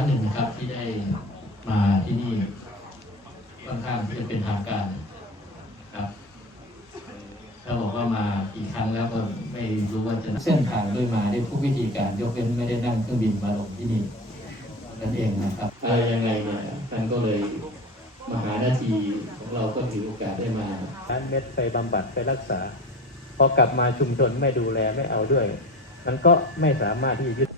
รั้งหนึ่งนะครับที่ได้มาที่นี่ค่อนข้างที่จะเป็นทางการครับถ้าบอกว่ามากี่ครั้งแล้วก็ไม่รู้ว่าจะเส้นทางด้วยมาได้ทุกวิธีการยกเว้นไม่ได้นั่งเครื่องบินมาลงที่นี่นั่นเองนะครับอะไรยังไงเนี่ยท่านก็เลยมาหาหน้าที่ของเราก็ถือโอกาสได้มาร้านเม็ดไปบำบัดไปรักษา พอกลับมาชุมชนไม่ดูแลไม่เอาด้วย มันก็ไม่สามารถที่จะ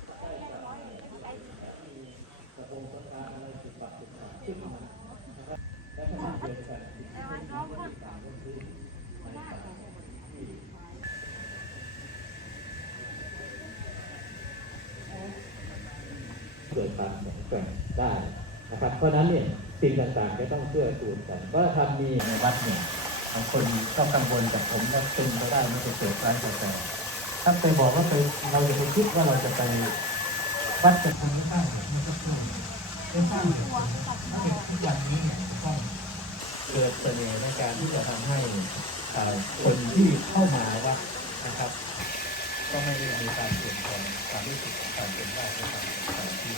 ความแข็งแกร่งได้นะครับเพราะนั้นเนี่ยสิ่งต่างๆจะต้องเพื่อกูลกันว่าทำมีในวัดเนี่ยบางคนก็กังวลกับผมว่าเป็นไปได้ไม่จะเกิดร้ายกาแฟถ้าไปบอกว่าไปเราจะไปคิดว่าเราจะไปวัดจะทำไม่ได้มันก็เพื่อไม่ได้ถ้าเป็นทุกอย่างนี้เนี่ยต้องเกิดเสน่ห์ในการที่จะทำให้คนที่เข้ามาวัดนะครับ ก็ไม่ได้มีการเปลี่ยนแปลงความรู้สึกของการเป็นได้ในการเป็นที่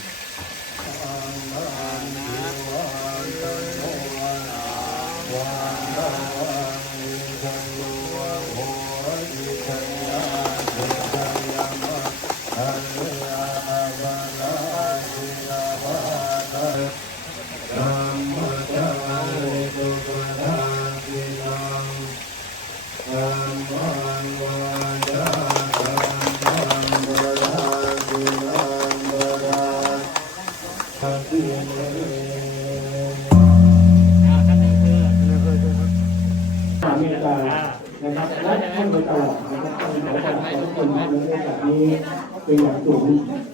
เมริกานะครับและท่านโดยตลอดนะครับท่านขอขอบคุณทุกคนในโอกาสนี้เป็นอย่างสูง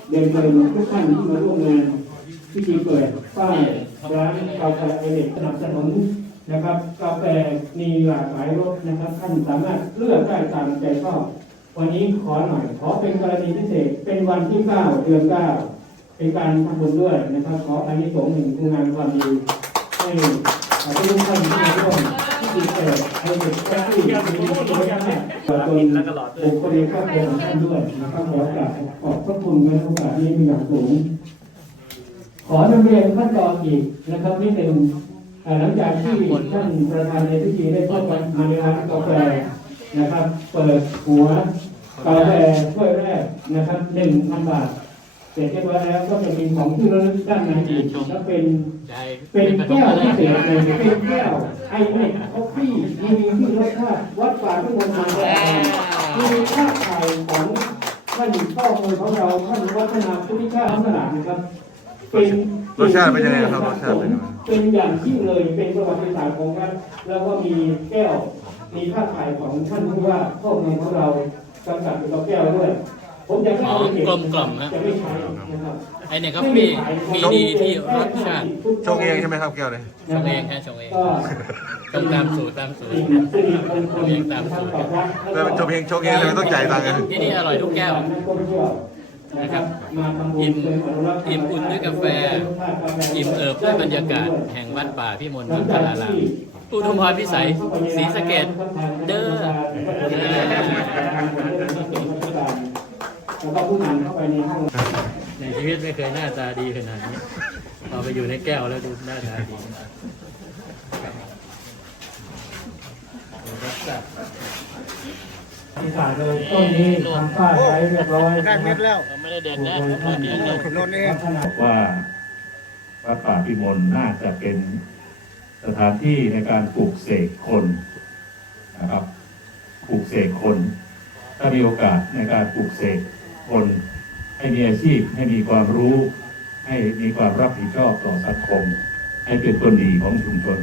เรียนเชิญทุกท่านที่มาร่วมงานพิธีเปิดป้ายร้านกาแฟเอเล็กสนับสนุนนะครับกาแฟมีหลากหลายรสนะครับท่านสามารถเลือกได้ตามใจชอบวันนี้ขอหน่อยขอเป็นกรณีพิเศษเป็นวันที่ 9 เดือน 9 เป็นการทำบุญด้วยนะครับ ขออานิสงส์หนึ่งคุณงานความดีให้ทุกท่านที่มาร่วมที่ดีเกิดให้เด็กแค่ที่มีตัวแค่ตัวตนบุคคลในครอบครัวของท่านด้วยนะครับขอโอกาสขอบพระคุณในโอกาสนี้เป็นอย่างสูง ขอนำเรียนขั้นตอนอีกนะครับนิดหนึ่งอ่าหลังจากที่ท่านประธานในพิธีได้เข้ามาในร้านกาแฟนะครับ เปิดหัวกาแฟถ้วยแรกนะครับหนึ่งพันบาท เสร็จเรียบร้อยแล้วก็จะมีของที่ระลึกด้านในอีกและเป็นเป็นแก้วพิเศษเลยเป็นแก้วไอเม็ดคอฟฟี่มีที่รสชาติวัดป่าทุกมนมาแล้วมีภาพถ่ายของท่านพ่อคนของเราท่านวัฒนาพุทธิชาติสลาดนะครับเป็นรสชาติเป็นยังไงครับรสชาติเป็นยังไงเป็นอย่างยิ่เลยเป็นประวัติศาสตร์ของวัดแล้วก็มีแก้วมีภาพถ่ายของท่านผู้ว่าพ่อเมืองของเรากำกับอยู่กับแก้วด้วย ผมจะไม่เอาไปเก็บอ๋อกลมๆนะจะไม่ใช้นะครับไอเนี่ยครับพี่มีดีที่รสชาติชงเองใช่ไหมครับแก้วเนี่ยชงเองฮะชงเองก็ชงตามสูตรตามสูตรสิริมงคลเรียงตามสูตรแล้วชงเองชงเองทำไมต้องจ่ายตังค์กันที่นี่อร่อยทุกแก้วนะครับอิ่มอิ่มอุ่นด้วยกาแฟ อิ่มเอิบด้วยบรรยากาศ แห่งวัดป่าพิมลมังคลารามอุทุมพรพิสัยศรีสะเกดเด้อ แล้วก็ผู้นำเข้าไปในห้องในชีวิตไม่เคยหน้าตาดีขนาดนี้พอไปอยู่ในแก้วแล้วดูหน้าตาดีรสชาติที่ผ่านเลยต้นนี้ทำป้ายไว้เรียบร้อยได้เม็ดแล้วเราไม่ได้เด็ดนะเราเพียงเด็ดว่าวัดป่าพิมลน่าจะเป็นสถานที่ในการปลูกเสกคนนะครับปลูกเสกคน ถ้ามีโอกาสในการปลูกเสก คนให้มีอาชีพให้มีความรู้ ให้มีความรับผิดชอบต่อสังคม ให้เป็นคนดีของชุมชน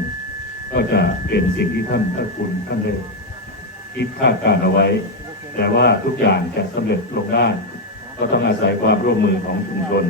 ก็จะเป็นสิ่งที่ท่านท่านคุณท่านได้คิดคาดการเอาไว้ แต่ว่าทุกอย่างจะสำเร็จลงได้ ก็ต้องอาศัยความร่วมมือของชุมชน